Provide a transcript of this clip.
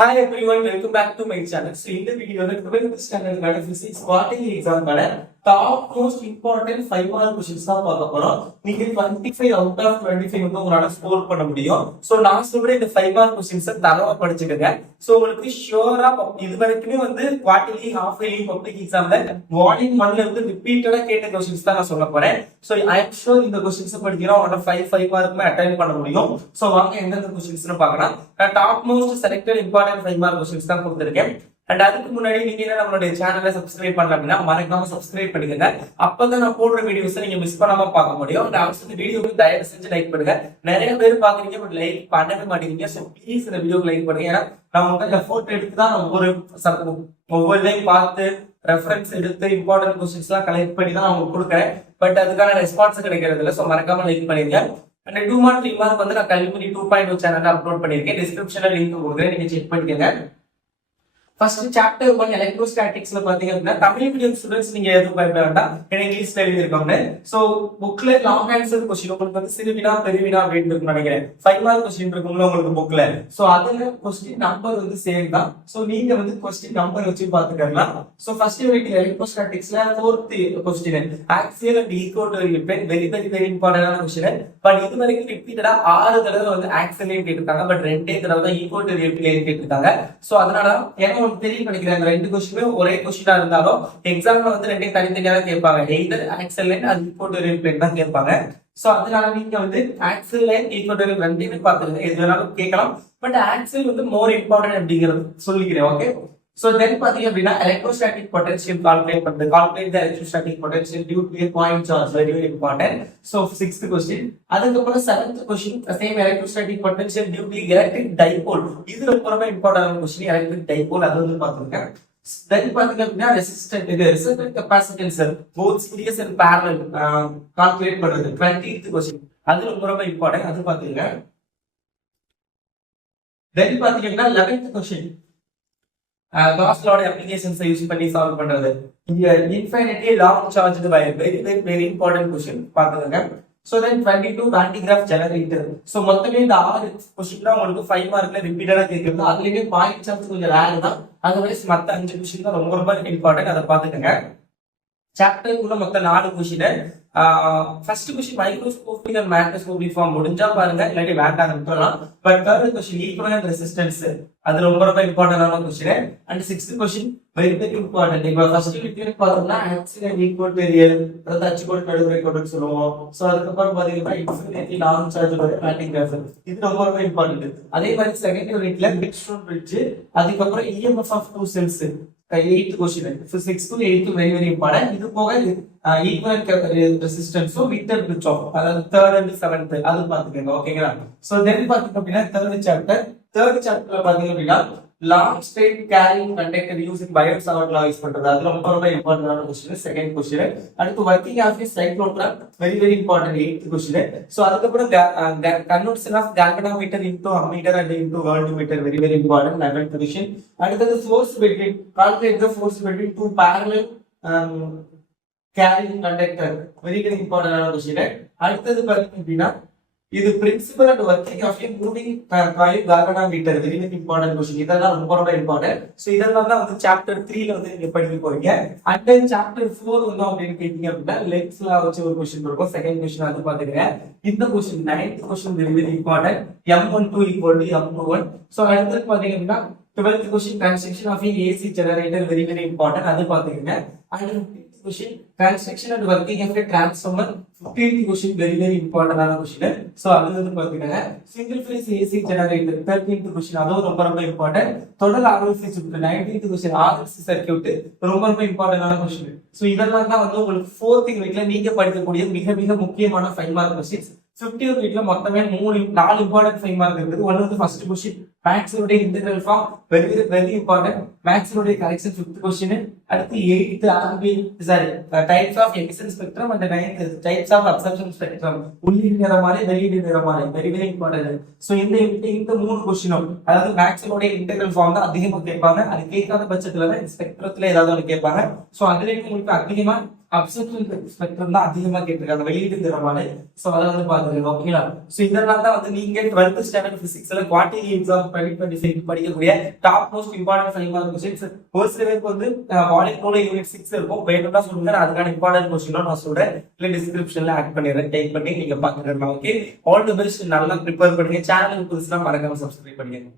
Hi everyone, welcome back to my channel. So in the video, the 12th standard physics quarterly exam top most important 5 mark questions தான் பார்க்க போறோம். நீங்க 25 out of 25 வந்து உங்களால score பண்ண முடியும். So நான் சொல்ற இந்த 5 mark questions தரவா படிச்சுக்கங்க. சோ உங்களுக்கு ஷூரா இது வரைக்குமே வந்து குவார்ட்டர்லி ஹாஃப் இயர்லி பப்ளிக் எக்ஸாம்ல வார்னிங் 1ல இருந்து ரிப்பீட்டடா கேட்ட क्वेश्चंस தான் நான் சொல்ல போறேன். சோ ஐ அம் ஷூர் இந்த क्वेश्चंस படிக்கிறா உங்களால 5 மார்க்குமே அட்டெண்ட் பண்ண முடியும். சோ வாங்க எந்தெந்த क्वेश्चंसனு பார்க்கலாம். நான் top most selected important 5 mark questions தான் கொடுத்திருக்கேன். அண்ட் அதுக்கு முன்னாடி நீங்க நம்மளுடைய சேனலை சப்ஸ்கிரைப் பண்ணல அப்படின்னா மறக்காம சப்ஸ்கிரைப் பண்ணிக்கங்க. அப்பதான் நான் போடுற வீடியோஸ் நீங்க மிஸ் பண்ணாம பார்க்க முடியும். அண்ட் அவசியம் வீடியோக்கு தயவு செஞ்சு லைக் பண்ணுங்க. நிறைய பேர் பாக்குறீங்க பட் லைக் பண்ணவே மாட்டேங்கிறீங்க. சோ ப்ளீஸ் இந்த வீடியோக்கு லைக் பண்ணுங்க. ஏன்னா நான் உங்க எஃபோர்ட் எடுத்து தான் ஒவ்வொரு டைம் பார்த்து ரெஃபரன்ஸ் எடுத்து இம்பார்ட்டன்ட் क्वेश्चंस எல்லாம் கலெக்ட் பண்ணி தான் நான் உங்களுக்கு கொடுக்குறேன். பட் அதுக்கான ரெஸ்பான்ஸ் கிடைக்கிறது இல்லை. சோ மறக்காம லைக் பண்ணிருங்க. அண்ட் 2 மார்க் 3 மார்க் வந்து நான் கல்விமணி 2.0 சேனல்ல அப்லோட் பண்ணிருக்கேன். டிஸ்கிரிப்ஷன்ல லிங்க் கொடுக்குறேன், நீங்க செக் பண்ணிக்கங்க. ஃபர்ஸ்ட் சாப்டர் 1 எலக்ட்ரோஸ்டாட்டிக்ஸ்ல பாத்தீங்க அப்படின்னா தமிழ் மீடியம் ஸ்டூடெண்ட்ஸ் நீங்க எதுவும் பயப்பட வேண்டாம். ஏன்னா இங்கிலீஷ்ல எழுதிருக்காங்க. சோ புக்ல லாங் ஆன்சர் கொஸ்டின் உங்களுக்கு வந்து சிறுவினா பெருவினா அப்படின்னு இருக்குன்னு நினைக்கிறேன். 5 மார்க் கொஸ்டின் இருக்கும்ல உங்களுக்கு புக்ல. சோ அதுல கொஸ்டின் நம்பர் வந்து சேம் தான். சோ நீங்க வந்து கொஸ்டின் நம்பர் வச்சு பாத்துக்கலாம். சோ ஃபர்ஸ்ட் யூனிட் எலக்ட்ரோஸ்டாட்டிக்ஸ்ல 4th question axial and equatorial plane very இம்பார்ட்டன்டான கொஸ்டின். பட் இது வரைக்கும் ரிப்பீட்டடா 6 தடவை வந்து ஆக்சியல் கேட்டிருக்காங்க. பட் 2 தடவை தான் ஈக்குவட்டோரியல் பிளேன் கேட்டிருக்காங்க. சோ அதனால ஏன்னா தெரியும் நினைக்கிறேன் ரெண்டு கொஸ்டினுமே ஒரே கொஸ்டினா இருந்தாலும் எக்ஸாம்ல வந்து ரெண்டையும் தனித்தனியா தான் கேட்பாங்க. எய்தர் ஆக்சியல் லைன் அது ஈக்குவட்டோரியல் பிளேன் தான் கேட்பாங்க. சோ அதனால நீங்க வந்து ஆக்சியல் லைன் ஈக்குவட்டோரியல் ரெண்டையுமே பாத்துருங்க. எது வேணாலும் கேட்கலாம். பட் ஆக்சியல் வந்து மோர் இம்பார்ட்டன்ட் அப்படிங்கிறது சொல்லிக்கிறேன். ஓகே. So then பாத்தீங்க அப்படின்னா electrostatic potential calculate the electrostatic potential due to a point charge very important. So 6th question. அதுக்கப்புறம் 7th question same electrostatic potential due to electric dipole. இது ரொம்ப important question electric dipole அது வந்து பாத்துங்க. Then பாத்தீங்க அப்படின்னா resistant capacitance both series and parallel calculate பண்றது 20th question. அது ரொம்ப இம்பார்ட்டன்ட் அது பாத்துங்க. Then பாத்தீங்க அப்படின்னா 11th question காஸ் லாவோட அப்ளிகேஷன்ஸ் யூஸ் பண்ணி சால்வ் பண்றது. இங்க infinity long charged wire very important question பாத்துக்கங்க. So then 22 Van de Graaff generator. So மொத்தமே இந்த 6 क्वेश्चन தான் உங்களுக்கு 5 மார்க்ல ரிப்பீட்டடா கேக்குது. அதுலயே பாயிண்ட் சார்ஜ் கொஞ்சம் ரேர் தான். அதர்வைஸ் மத்த 5 क्वेश्चन தான் ரொம்ப இம்பார்ட்டன்ட். அத பாத்துக்கங்க. சாப்டர் குள்ள மொத்தம் 4 question. First question microscopic and macroscopic form முடிஞ்சா பாருங்க, இல்லாட்டி வேண்டாம் விட்டுறலாம். But third question equivalent resistance அது ரொம்ப இம்பார்ட்டன்டான question. And 6th question very important. இப்போ ஃபர்ஸ்ட் யூனிட் பார்த்தோம்னா ஆக்சில் அண்ட் ஈக்குவட்டோரியல் அதாவது அச்சுக்கோடு நடுவுரை கோடுன்னு சொல்லுவோம். சோ அதுக்கப்புறம் பாத்தீங்கன்னா இன்ஃபினிட்டி லாங் சார்ஜ் வாண்டிகிராஃப் இது ரொம்ப இம்பார்ட்டன்ட். அதே மாதிரி செகண்ட் யூனிட்ல மிக்ஸ்ட் பிரிட்ஜ் அதுக்கப்புறம் EMF of two cells 8th question. 6th to 8th very important. இது போக ஈக்குவலன்ட் ரெசிஸ்டன்ஸும் மீட்டர் பிரிட்ஜ் ஆஃப் அதாவது 3rd and 7th அது பாத்துக்கங்க. ஓகேங்களா? சோ தென் பாத்தீங்க அப்படின்னா தேர்ட் சாப்டர்ல பாத்தீங்க அப்படின்னா long straight carrying conductor using Biot Savart law use பண்றது அது ரொம்ப இம்பார்ட்டன்டான क्वेश्चन. Second question. அடுத்து working of cyclotron very important 8th question. So அதுக்கப்புறம் conversion of galvanometer into ammeter and into voltmeter very important 11th question. அடுத்து force between calculate the force between two parallel carrying conductor very important question. அடுத்து பாத்தீங்க அப்படின்னா இது principle and working of a moving coil galvanometer very important question. இதெல்லாம் ரொம்ப important. So இதெல்லாம் தான் வந்து சாப்டர் 3ல வந்து நீங்க படிக்க போறீங்க. அண்ட் தென் சாப்டர் 4 வந்து அப்படின்னு கேட்டீங்க அப்படின்னா லென்ஸ்ல வச்சு ஒரு क्वेश्चन இருக்கும். செகண்ட் क्वेश्चन அது பாத்துக்கங்க. இந்த question 9th question very important. M12 equal to M21. So அடுத்து பாத்தீங்க அப்படின்னா 12th question transaction of a AC generator very important அது பாத்துக்கங்க. And 15th question transaction and working of a transformer 15th question very important ஆன question. So அது வந்து பாத்தீங்கன்னா single phase AC generator 13th question அதுவும் ரொம்ப இம்பார்ட்டன்ட். தொடர் RLC சுற்று 19th क्वेश्चन RLC சர்க்யூட் ரொம்ப இம்பார்ட்டன்ட் ஆன क्वेश्चन. சோ இதெல்லாம் தான் வந்து உங்களுக்கு 4th யூனிட்ல நீங்க படிக்கக்கூடிய மிக முக்கியமான 5 மார்க் क्वेश्चंस. 50th யூனிட்ல மொத்தமே 4 இம்பார்ட்டன்ட் 5 மார்க் இருக்குது. ஒன்னு வந்து ஃபர்ஸ்ட் क्वेश्चन மேக்ஸோட இன்டெகிரல் ஃபார்ம் வெரி இம்பார்ட்டன்ட். மேக்ஸோட கரெக்ஷன் 5th क्वेश्चन. அடுத்து 8th types of emission spectrum and 9th types of absorption spectrum உள்ளீடு நிறமாலை வெளியீடு நிறமாலை வெரி இம்பார்ட்டன்ட். சோ இந்த 3 क्वेश्चனும் அதாவது மேக்ஸோட இன்டெகிரல் ஃபார்ம் தான் அதிகமா கேட்பாங்க. அது கேட்காத பட்சத்துல தான் ஸ்பெக்ட்ரத்துல ஏதாவது ஒன்று கேட்பாங்க. சோ அதுலயும் உங்களுக்கு அதிகமா அப்சர்ப்ஷன் ஸ்பெக்ட்ரம் தான் அதிகமா கேட்டிருக்காங்க வெளியீடு நிறமாலை. சோ அதை வந்து பாத்துக்கோங்க. ஓகேங்களா? சோ இதெல்லாம் தான் வந்து நீங்க 12th ஸ்டாண்டர்ட் பிசிக்ஸ்ல குவார்ட்டர்லி எக்ஸாம் எக்ஸாம் 2025 படிக்கக்கூடிய top most important 5 mark questions ஒரு சில பேருக்கு வந்து வால்யூம் 2 யூனிட் 6 இருக்கும் வேணும்னா சொல்லுங்க நான் அதுக்கான இம்பார்ட்டன்ட் क्वेश्चन நான் சொல்றேன் இல்ல டிஸ்கிரிப்ஷன்ல ஆட் பண்ணிடுறேன் டைப் பண்ணி நீங்க பாத்துக்கலாம் ஓகே ஆல் தி பெஸ்ட் நல்லா ப்ரிப்பேர் பண்ணுங்க சேனலுக்கு புதுசுனா மறக்காம சப்ஸ்கிரைப் பண்ணுங்க